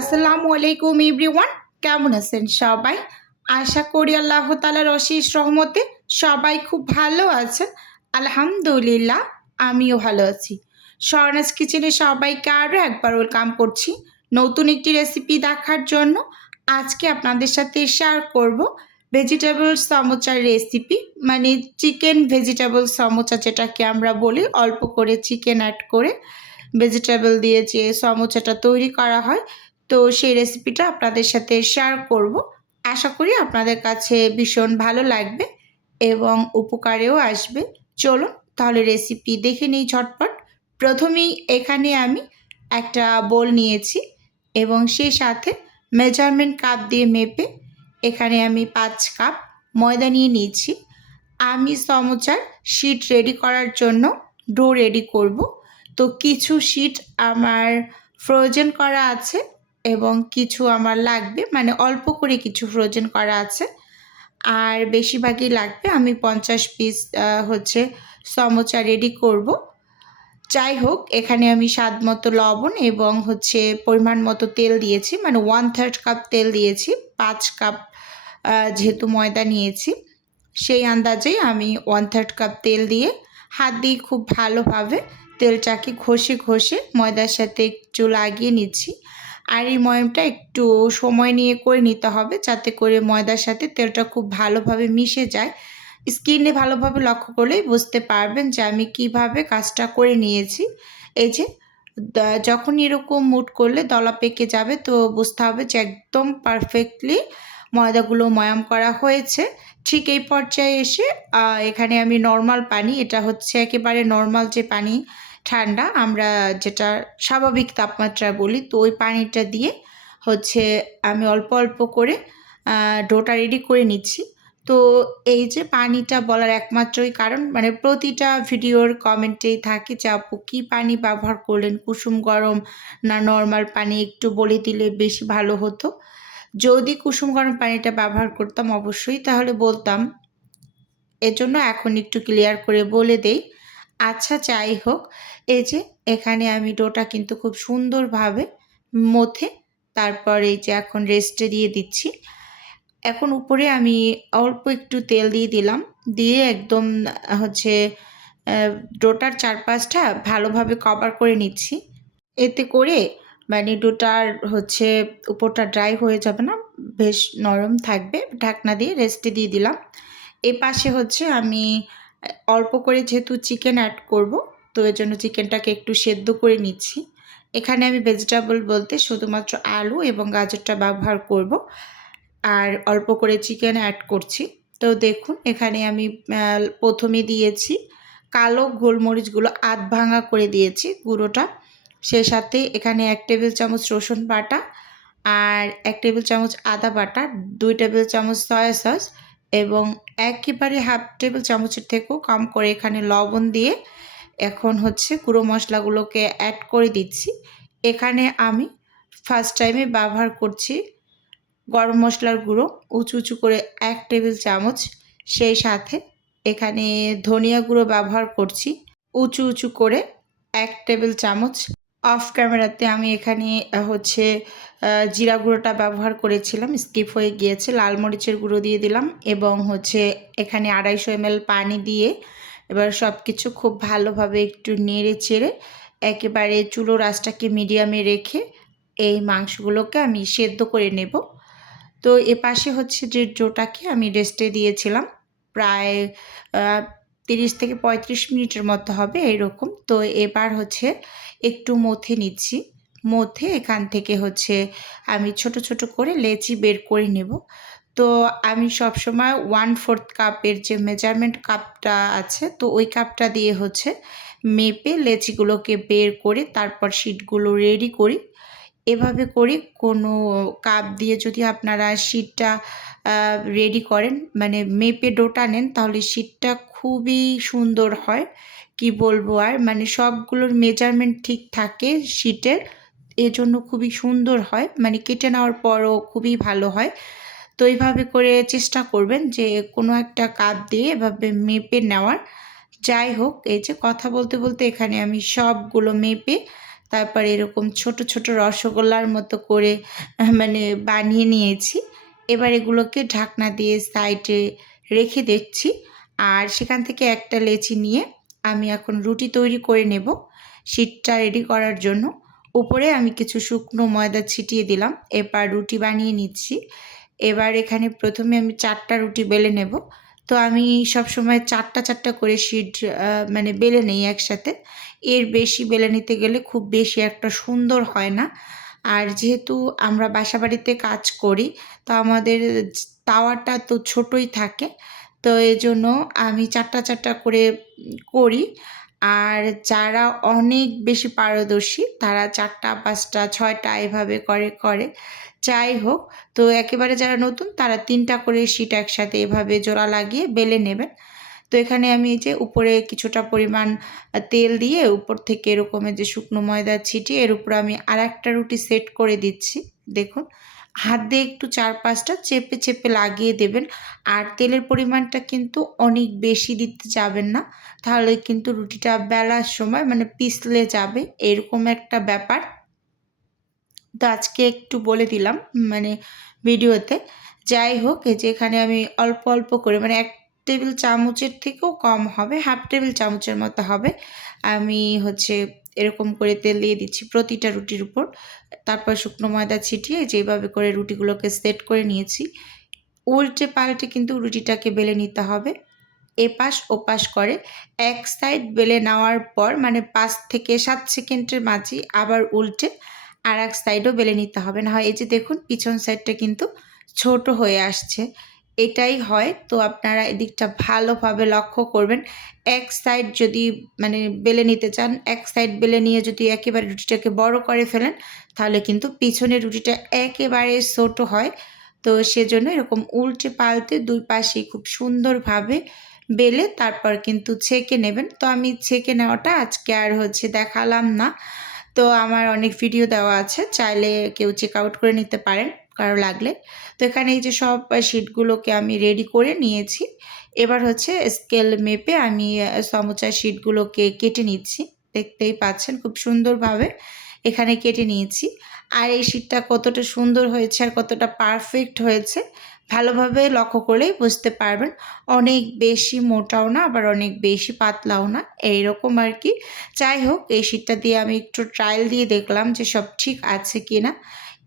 আসসালামু আলাইকুম এভরিওয়ান, কেমন আছেন সবাই? আশা করি আল্লাহ তাআলার অশেষ রহমতে সবাই খুব ভালো আছেন। আলহামদুলিল্লাহ, আমিও ভালো আছি। স্বর্ণাস কিচেনে সবাইকে আরও একবার ওয়েলকাম করছি নতুন একটি রেসিপি দেখার জন্য। আজকে আপনাদের সাথে শেয়ার করব ভেজিটেবল সমোচার রেসিপি, মানে চিকেন ভেজিটেবল সমোচা, যেটাকে আমরা বলি অল্প করে চিকেন অ্যাড করে ভেজিটেবল দিয়ে যে সমোচাটা তৈরি করা হয়। তো সেই রেসিপিটা আপনাদের সাথে শেয়ার করব। আশা করি আপনাদের কাছে ভীষণ ভালো লাগবে এবং উপকারেও আসবে। চলুন তাহলে রেসিপি দেখে নিই ঝটপট। প্রথমেই এখানে আমি একটা বোল নিয়েছি এবং সেই সাথে মেজারমেন্ট কাপ দিয়ে মেপে এখানে আমি 5 কাপ ময়দা নিয়ে নিয়েছি। আমি সমোচার শিট রেডি করার জন্য ডো রেডি করব। তো কিছু শিট আমার ফ্রোজেন করা আছে এবং কিছু আমার লাগবে, মানে অল্প করে কিছু ফ্রোজেন করা আছে আর বেশিরভাগই লাগবে। আমি 50 পিস সমোচা রেডি করব। যাই হোক, এখানে আমি স্বাদ মতো লবণ এবং পরিমাণ মতো তেল দিয়েছি, মানে 1/3 কাপ তেল দিয়েছি। 5 কাপ যেহেতু ময়দা নিয়েছি, সেই আন্দাজেই আমি 1/3 কাপ তেল দিয়ে হাত দিয়ে খুব ভালোভাবে তেলটাকে ঘষে ঘষে ময়দার সাথে একটু লাগিয়ে নিচ্ছি। আর এই ময়ামটা একটু সময় নিয়ে করে নিতে হবে, যাতে করে ময়দার সাথে তেলটা খুব ভালোভাবে মিশে যায়। স্কিনে ভালোভাবে লক্ষ্য করলেই বুঝতে পারবেন যে আমি কিভাবে কাজটা করে নিয়েছি। এই যে যখন এরকম মুট করলে দলা পেকে যাবে, তো বুঝতে হবে যে একদম পারফেক্টলি ময়দাগুলো ময়াম করা হয়েছে। ঠিক এই পর্যায়ে এসে এখানে আমি নর্মাল পানি, এটা একেবারে নর্মাল যে পানি, ঠান্ডা, আমরা যেটা স্বাভাবিক তাপমাত্রা বলি, তো ওই পানিটা দিয়ে আমি অল্প অল্প করে ডোটা রেডি করে নিচ্ছি। তো এই যে পানিটা বলার একমাত্রই কারণ, মানে প্রতিটা ভিডিওর কমেন্টেই থাকে যে আপু কী পানি ব্যবহার করলেন, কুসুম গরম না নর্মাল পানি, একটু বলে দিলে বেশি ভালো হতো। যদি কুসুম গরম পানিটা ব্যবহার করতাম অবশ্যই তাহলে বলতাম, এজন্য এখন একটু ক্লিয়ার করে বলে দেই। আচ্ছা, যাই হোক, এই যে এখানে আমি ডোটা কিন্তু খুব সুন্দরভাবে মথে তারপর এই যে এখন রেস্টে দিয়ে দিচ্ছি। এখন উপরে আমি অল্প একটু তেল দিয়ে দিলাম, দিয়ে একদম ডোটার চারপাশটা ভালোভাবে কভার করে নিচ্ছি। এতে করে মানে ডোটার উপরটা ড্রাই হয়ে যাবে না, বেশ নরম থাকবে। ঢাকনা দিয়ে রেস্টে দিয়ে দিলাম। এ পাশে আমি অল্প করে যেহেতু চিকেন অ্যাড করব, তো এর জন্য চিকেনটাকে একটু সেদ্ধ করে নিচ্ছি। এখানে আমি ভেজিটেবল বলতে শুধুমাত্র আলু এবং গাজরটা ব্যবহার করব আর অল্প করে চিকেন অ্যাড করছি। তো দেখুন, এখানে আমি প্রথমে দিয়েছি কালো গোলমরিচগুলো আধ ভাঙা করে দিয়েছি গুঁড়োটা। সেই সাথে এখানে 1 টেবিল চামচ রসুন বাটা আর 1 টেবিল চামচ আদা বাটা, 2 টেবিল চামচ সয়া সস এবং একেবারে হাফ টেবিল চামচের থেকেও কম করে এখানে লবণ দিয়ে এখন গুঁড়ো মশলাগুলোকে অ্যাড করে দিচ্ছি। এখানে আমি ফার্স্ট টাইমে ব্যবহার করছি গরম মশলার গুঁড়ো উঁচু উঁচু করে 1 টেবিল চামচ। সেই সাথে এখানে ধনিয়া গুঁড়ো ব্যবহার করছি উঁচু উঁচু করে 1 টেবিল চামচ। অফ ক্যামেরাতে আমি এখানে জিরা গুঁড়োটা ব্যবহার করেছিলাম, স্কিপ হয়ে গিয়েছে। লাল মরিচের গুঁড়ো দিয়ে দিলাম এবং এখানে 250 ml পানি দিয়ে এবার সব কিছু খুব ভালোভাবে একটু নেড়ে চেড়ে একেবারে চুলোর আঁচটাকে মিডিয়ামে রেখে এই মাংসগুলোকে আমি সেদ্ধ করে নেব। তো এপাশে যে ডোটাকে আমি রেস্টে দিয়েছিলাম প্রায় 30 থেকে 35 মিনিটের মতো হবে এরকম। তো এবার একটু মথে নিচ্ছি। মথে এখান থেকে আমি ছোট ছোট করে লেচি বের করে নেব। তো আমি সবসময় 1/4 কাপের যে মেজারমেন্ট কাপটা আছে, তো ওই কাপটা দিয়ে মেপে লেচিগুলোকে বের করে তারপর শিটগুলো রেডি করি। এভাবে করে কোনো কাপ দিয়ে যদি আপনারা শিটটা রেডি করেন, মানে মেপে ডোটা নেন, তাহলে শিটটা খুবই সুন্দর হয়। কি বলবো আর, মানে সবগুলোর মেজারমেন্ট ঠিক থাকে শিটের, এজন্য খুবই সুন্দর হয়, মানে কেটে নেওয়ার পরও খুবই ভালো হয়। তো এইভাবে করে চেষ্টা করবেন যে কোনো একটা কাপ দিয়ে এভাবে মেপে নেওয়ার। যাই হোক, এই যে কথা বলতে বলতে এখানে আমি সবগুলো মেপে তারপর এরকম ছোট ছোট রসগোল্লার মতো করে মানে বানিয়ে নিয়েছি। এবার এগুলোকে ঢাকনা দিয়ে সাইডে রেখে দিচ্ছি। আর সেখান থেকে একটা লেচি নিয়ে আমি এখন রুটি তৈরি করে নেব শীটটা রেডি করার জন্য। উপরে আমি কিছু শুকনো ময়দা ছিটিয়ে দিলাম। এবার রুটি বানিয়ে নিচ্ছি। এবার এখানে প্রথমে আমি 4টা রুটি বেলে নেব। তো আমি সবসময় 4টা করে শীট মানে বেলে নেই একসাথে। এর বেশি বেলে নিতে গেলে খুব বেশি একটা সুন্দর হয় না। আর যেহেতু আমরা বাসাবাড়িতে কাজ করি, তো আমাদের তাওয়াটা তো ছোটই থাকে। তো এজন্য আমি 4টা করে করি। আর যারা অনেক বেশি পারদর্শী তারা 4টা, 5টা, 6টা এভাবে করে। যাই হোক, তো একেবারে যারা নতুন তারা 3টা করে শীট একসাথে এভাবে জোড়া লাগিয়ে বেলে নেবেন। তো এখানে আমি এই যে উপরে কিছুটা পরিমাণ তেল দিয়ে উপর থেকে এরকম যে শুকনো ময়দা ছিটিয়ে এর উপরে আমি আরেকটা রুটি সেট করে দিচ্ছি। দেখুন, হাত দিয়ে একটু 4-5টা চেপে লাগিয়ে দেবেন। আর তেলের পরিমাণটা কিন্তু অনেক বেশি দিতে যাবেন না, তাহলে কিন্তু রুটিটা বেলার সময় মানে পিছলে যাবে, এরকম একটা ব্যাপার। তো আজকে একটু বলে দিলাম মানে ভিডিওতে। যাই হোক, এই যে এখানে আমি অল্প অল্প করে মানে 1 টেবিল চামচের থেকেও কম হবে, হাফ টেবিল চামচের মতো হবে। আমি হচ্ছে এরকম করে তেল দিয়ে দিচ্ছি প্রতিটা রুটির উপর। তারপর শুকনো ময়দা ছিটিয়ে যেভাবে করে রুটিগুলোকে সেট করে নিয়েছি। উল্টে পাল্টে কিন্তু রুটিটাকে বেলে নিতে হবে। এপাশ ওপাশ করে এক সাইড বেলে নেওয়ার পর মানে 5 থেকে 7 সেকেন্ডের মাঝেই আবার উল্টে আরেক সাইডও বেলে নিতে হবে। না হয় এই যে দেখুন পিছন সাইডটা কিন্তু ছোট হয়ে আসছে। এটাই হয়। তো আপনারা এদিকটা ভালোভাবে লক্ষ্য করবেন। এক সাইড যদি মানে বেলে নিতে চান, এক সাইড বেলে নিয়ে যদি একেবারে রুটিটাকে বড় করে ফেলেন, তাহলে কিন্তু পিছনের রুটিটা একেবারে ছোট হয়। তো সেজন্য এরকম উল্টে পাল্টে 2 পাশেই খুব সুন্দরভাবে বেলে তারপর কিন্তু ছেঁকে নেবেন। তো আমি ছেঁকে নেওয়াটা আজকে আর হচ্ছে দেখালাম না। তো আমার অনেক ভিডিও দেওয়া আছে, চাইলে কেউ চেক আউট করে নিতে পারেন কারো লাগলে। তো এখানে এই যে সব শিটগুলোকে আমি রেডি করে নিয়েছি। এবার হচ্ছে স্কেল মেপে আমি সমোচা শিটগুলোকে কেটে নিচ্ছি। দেখতেই পাচ্ছেন খুব সুন্দরভাবে এখানে কেটে নিয়েছি। আর এই শিটটা কতটা সুন্দর হয়েছে আর কতটা পারফেক্ট হয়েছে ভালোভাবে লক্ষ্য করলেই বুঝতে পারবেন। অনেক বেশি মোটাও না, আবার অনেক বেশি পাতলাও না, এইরকম আর কি। যাই হোক, এই শীটটা দিয়ে আমি একটু ট্রায়াল দিয়ে দেখলাম যে সব ঠিক আছে কি না।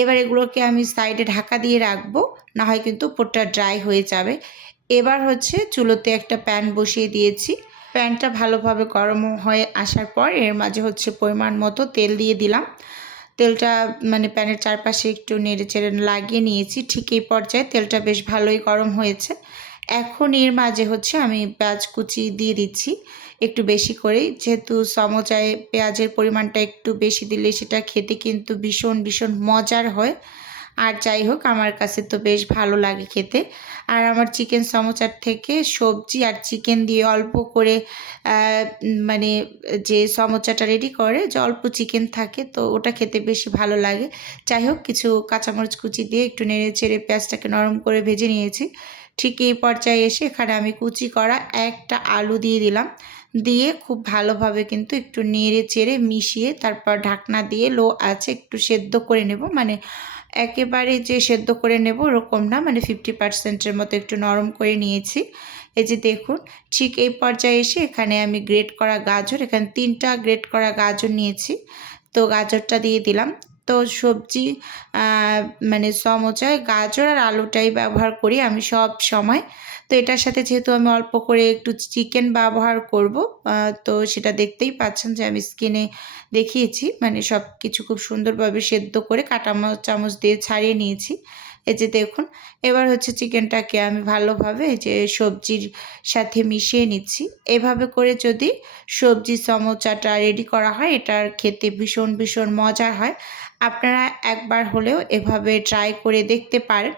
এবার এগুলোকে আমি সাইডে ঢাকা দিয়ে রাখবো, না হয় কিন্তু উপরটা ড্রাই হয়ে যাবে। এবার হচ্ছে চুলোতে একটা প্যান বসিয়ে দিয়েছি। প্যানটা ভালোভাবে গরম হয়ে আসার পর এর মাঝে হচ্ছে পরিমাণ মতো তেল দিয়ে দিলাম। তেলটা মানে প্যানের চারপাশে একটু নেড়েচেড়ে লাগিয়ে নিয়েছি। ঠিক এই পর্যায়ে তেলটা বেশ ভালোই গরম হয়েছে। এখন এর মাঝে হচ্ছে আমি পেঁয়াজ কুচি দিয়ে দিচ্ছি একটু বেশি করেই, যেহেতু সমোচায় পেঁয়াজের পরিমাণটা একটু বেশি দিলে সেটা খেতে কিন্তু ভীষণ মজার হয়। আর যাই হোক, আমার কাছে তো বেশ ভালো লাগে খেতে। আর আমার চিকেন সমোচার থেকে সবজি আর চিকেন দিয়ে অল্প করে মানে যে সমোচাটা রেডি করে যে অল্প চিকেন থাকে, তো ওটা খেতে বেশি ভালো লাগে। যাই হোক, কিছু কাঁচামরিচ কুচি দিয়ে একটু নেড়ে চেড়ে পেঁয়াজটাকে নরম করে ভেজে নিয়েছি। ঠিক এই পর্যায়ে এসে এখানে আমি কুচি করা একটা আলু দিয়ে দিলাম। দিয়ে খুব ভালোভাবে কিন্তু একটু নেড়ে চেড়ে মিশিয়ে তারপর ঢাকনা দিয়ে লো আঁচে একটু সেদ্ধ করে নেব। মানে একেবারে যে সেদ্ধ করে নেব ওরকম না, মানে 50%-এর মতো একটু নরম করে নিয়েছি। এই যে দেখুন, ঠিক এই পর্যায়ে এসে এখানে আমি গ্রেট করা গাজর, এখানে 3টা গ্রেট করা গাজর নিয়েছি, তো গাজরটা দিয়ে দিলাম। তো সবজি মানে সমোচায় গাজর আর আলুটাই ব্যবহার করি আমি সব সময়। তো এটার সাথে যেহেতু আমি অল্প করে একটু চিকেন ব্যবহার করব, তো সেটা দেখতেই পাচ্ছেন যে আমি স্কিনে দেখিয়েছি, মানে সব কিছু খুব সুন্দরভাবে সেদ্ধ করে কাঁটা চামচ দিয়ে ছাড়িয়ে নিয়েছি। এই যে দেখুন, এবার হচ্ছে চিকেনটাকে আমি ভালোভাবে এই যে সবজির সাথে মিশিয়ে নিচ্ছি। এভাবে করে যদি সবজি সমোচাটা রেডি করা হয়, এটার খেতে ভীষণ মজার হয়। আপনারা একবার হলেও এভাবে ট্রাই করে দেখতে পারেন।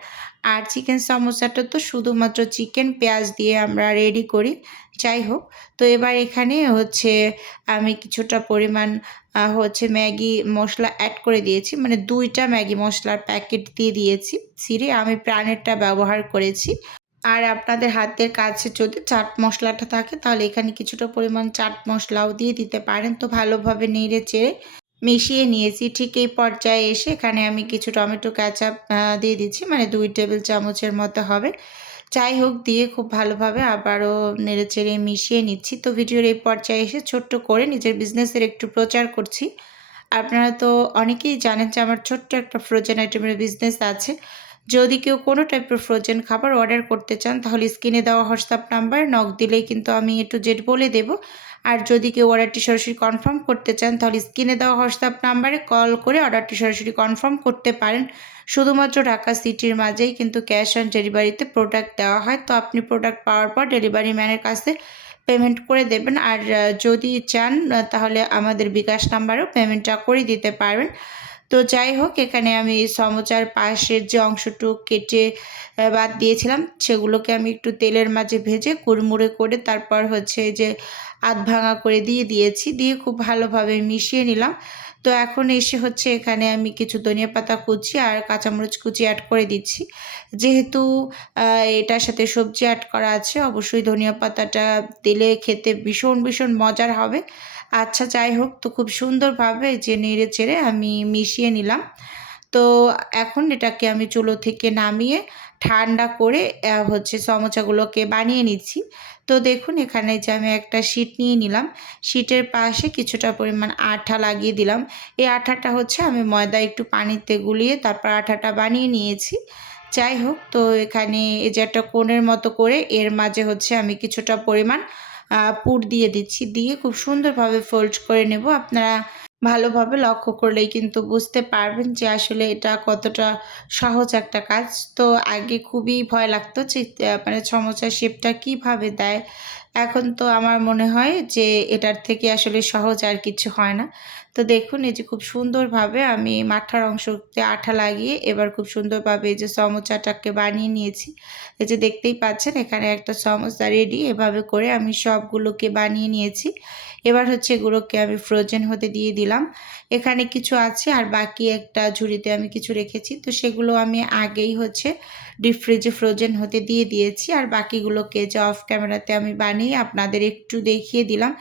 আর চিকেন সমোসাটা তো শুধুমাত্র চিকেন পেঁয়াজ দিয়ে আমরা রেডি করি। যাই হোক, তো এবার এখানে হচ্ছে আমি কিছুটা পরিমাণ হচ্ছে ম্যাগি মশলা অ্যাড করে দিয়েছি, মানে 2টা ম্যাগি মশলার প্যাকেট দিয়ে দিয়েছি ছিঁড়ে। আমি প্রাণেরটা ব্যবহার করেছি। আর আপনাদের হাতের কাছে যদি চাট মশলাটা থাকে তাহলে এখানে কিছুটা পরিমাণ চাট মশলাও দিয়ে দিতে পারেন। তো ভালোভাবে নেড়ে চেড়ে মিশিয়ে নিয়েছি। ঠিক এই পর্যায়ে এসে এখানে আমি কিছু টমেটো কেচাপ দিয়ে দিচ্ছি, মানে 2 টেবিল চামচের মতো হবে। যাই হোক, দিয়ে খুব ভালোভাবে আবারও নেড়েচেড়ে মিশিয়ে নিচ্ছি। তো ভিডিওর এই পর্যায়ে এসে ছোট্ট করে নিজের বিজনেসের একটু প্রচার করছি। আপনারা তো অনেকেই জানেন যে আমার ছোট্ট একটা ফ্রোজেন আইটেমের বিজনেস আছে। যদি কেউ কোনো টাইপের ফ্রোজেন খাবার অর্ডার করতে চান তাহলে স্ক্রিনে দেওয়া হোয়াটসঅ্যাপ নাম্বারে নক দিলেই কিন্তু আমি A to Z বলে দেব। আর যদি কেউ অর্ডারটি সরাসরি কনফার্ম করতে চান তাহলে স্ক্রিনে দেওয়া হোয়াটসঅ্যাপ নাম্বারে কল করে অর্ডারটি সরাসরি কনফার্ম করতে পারেন। শুধুমাত্র ঢাকা সিটির মাঝেই কিন্তু ক্যাশ অন ডেলিভারিতে প্রোডাক্ট দেওয়া হয়। তো আপনি প্রোডাক্ট পাওয়ার পর ডেলিভারি ম্যানের কাছে পেমেন্ট করে দেবেন। আর যদি চান তাহলে আমাদের বিকাশ নাম্বারেও পেমেন্টটা করে দিতে পারবেন। তো যাই হোক, এখানে আমি সমোচার পাশের যে অংশটুকু কেটে বাদ দিয়েছিলাম সেগুলোকে আমি একটু তেলের মাঝে ভেজে কুড়মুড়ে করে তারপর হচ্ছে যে আধ ভাঙা করে দিয়েছি, দিয়ে খুব ভালোভাবে মিশিয়ে নিলাম। তো এখন এসে হচ্ছে এখানে আমি কিছু ধনিয়া পাতা কুচি আর কাঁচামরিচ কুচি অ্যাড করে দিচ্ছি। যেহেতু এটার সাথে সবজি অ্যাড করা আছে, অবশ্যই ধনিয়া পাতাটা দিলে খেতে ভীষণ মজার হবে। আচ্ছা, যাই হোক, তো খুব সুন্দরভাবে যে নেড়ে চেড়ে আমি মিশিয়ে নিলাম। তো এখন এটাকে আমি চুলো থেকে নামিয়ে ঠান্ডা করে হচ্ছে সমোচাগুলোকে বানিয়ে নিচ্ছি। তো দেখুন, এখানে যে আমি একটা শিট নিয়ে নিলাম, শিটের পাশে কিছুটা পরিমাণ আঠা লাগিয়ে দিলাম। এই আঠাটা হচ্ছে আমি ময়দা একটু পানিতে গুলিয়ে তারপর আঠাটা বানিয়ে নিয়েছি। যাই হোক, তো এখানে এই যে একটা কোণের মতো করে এর মাঝে হচ্ছে আমি কিছুটা পরিমাণ পুর দিয়ে দিচ্ছি, দিয়ে খুব সুন্দরভাবে ফোল্ড করে নেব। আপনারা ভালোভাবে লক্ষ্য করলেই কিন্তু বুঝতে পারবেন যে আসলে এটা কতটা সহজ একটা কাজ। তো আগে খুবই ভয় লাগতো যে মানে সমোসার শেপটা কীভাবে দেয়। এখন তো আমার মনে হয় যে এটার থেকে আসলে সহজ আর কিছু হয় না। তো দেখুন, এই যে খুব সুন্দরভাবে আমি মাথার অংশতে আঠা লাগিয়ে এবার খুব সুন্দরভাবে এই যে সমোসাটাকে বানিয়ে নিয়েছি। এই যে দেখতেই পাচ্ছেন এখানে একটা সমোসা রেডি। এভাবে করে আমি সবগুলোকে বানিয়ে নিয়েছি। এবার হচ্ছে এগুলোকে আমি ফ্রোজেন হতে দিয়ে দিলাম। এখানে কিছু আছে আর বাকি একটা ঝুড়িতে আমি কিছু রেখেছি। তো সেগুলো আমি আগেই হচ্ছে ডিপ ফ্রিজে ফ্রোজেন হতে দিয়ে দিয়েছি। আর বাকিগুলোকে যে অফ ক্যামেরাতে আমি বানিয়ে আপনাদের একটু দেখিয়ে দিলাম।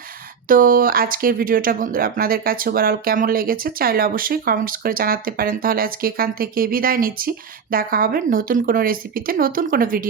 তো আজকের ভিডিওটা বন্ধুরা আপনাদের কাছে ওভারঅল কেমন লেগেছে চাইলে অবশ্যই কমেন্টস করে জানাতে পারেন। তাহলে আজকে এখান থেকে বিদায় নিচ্ছি। দেখা হবে নতুন কোনো রেসিপিতে, নতুন কোনো ভিডিও।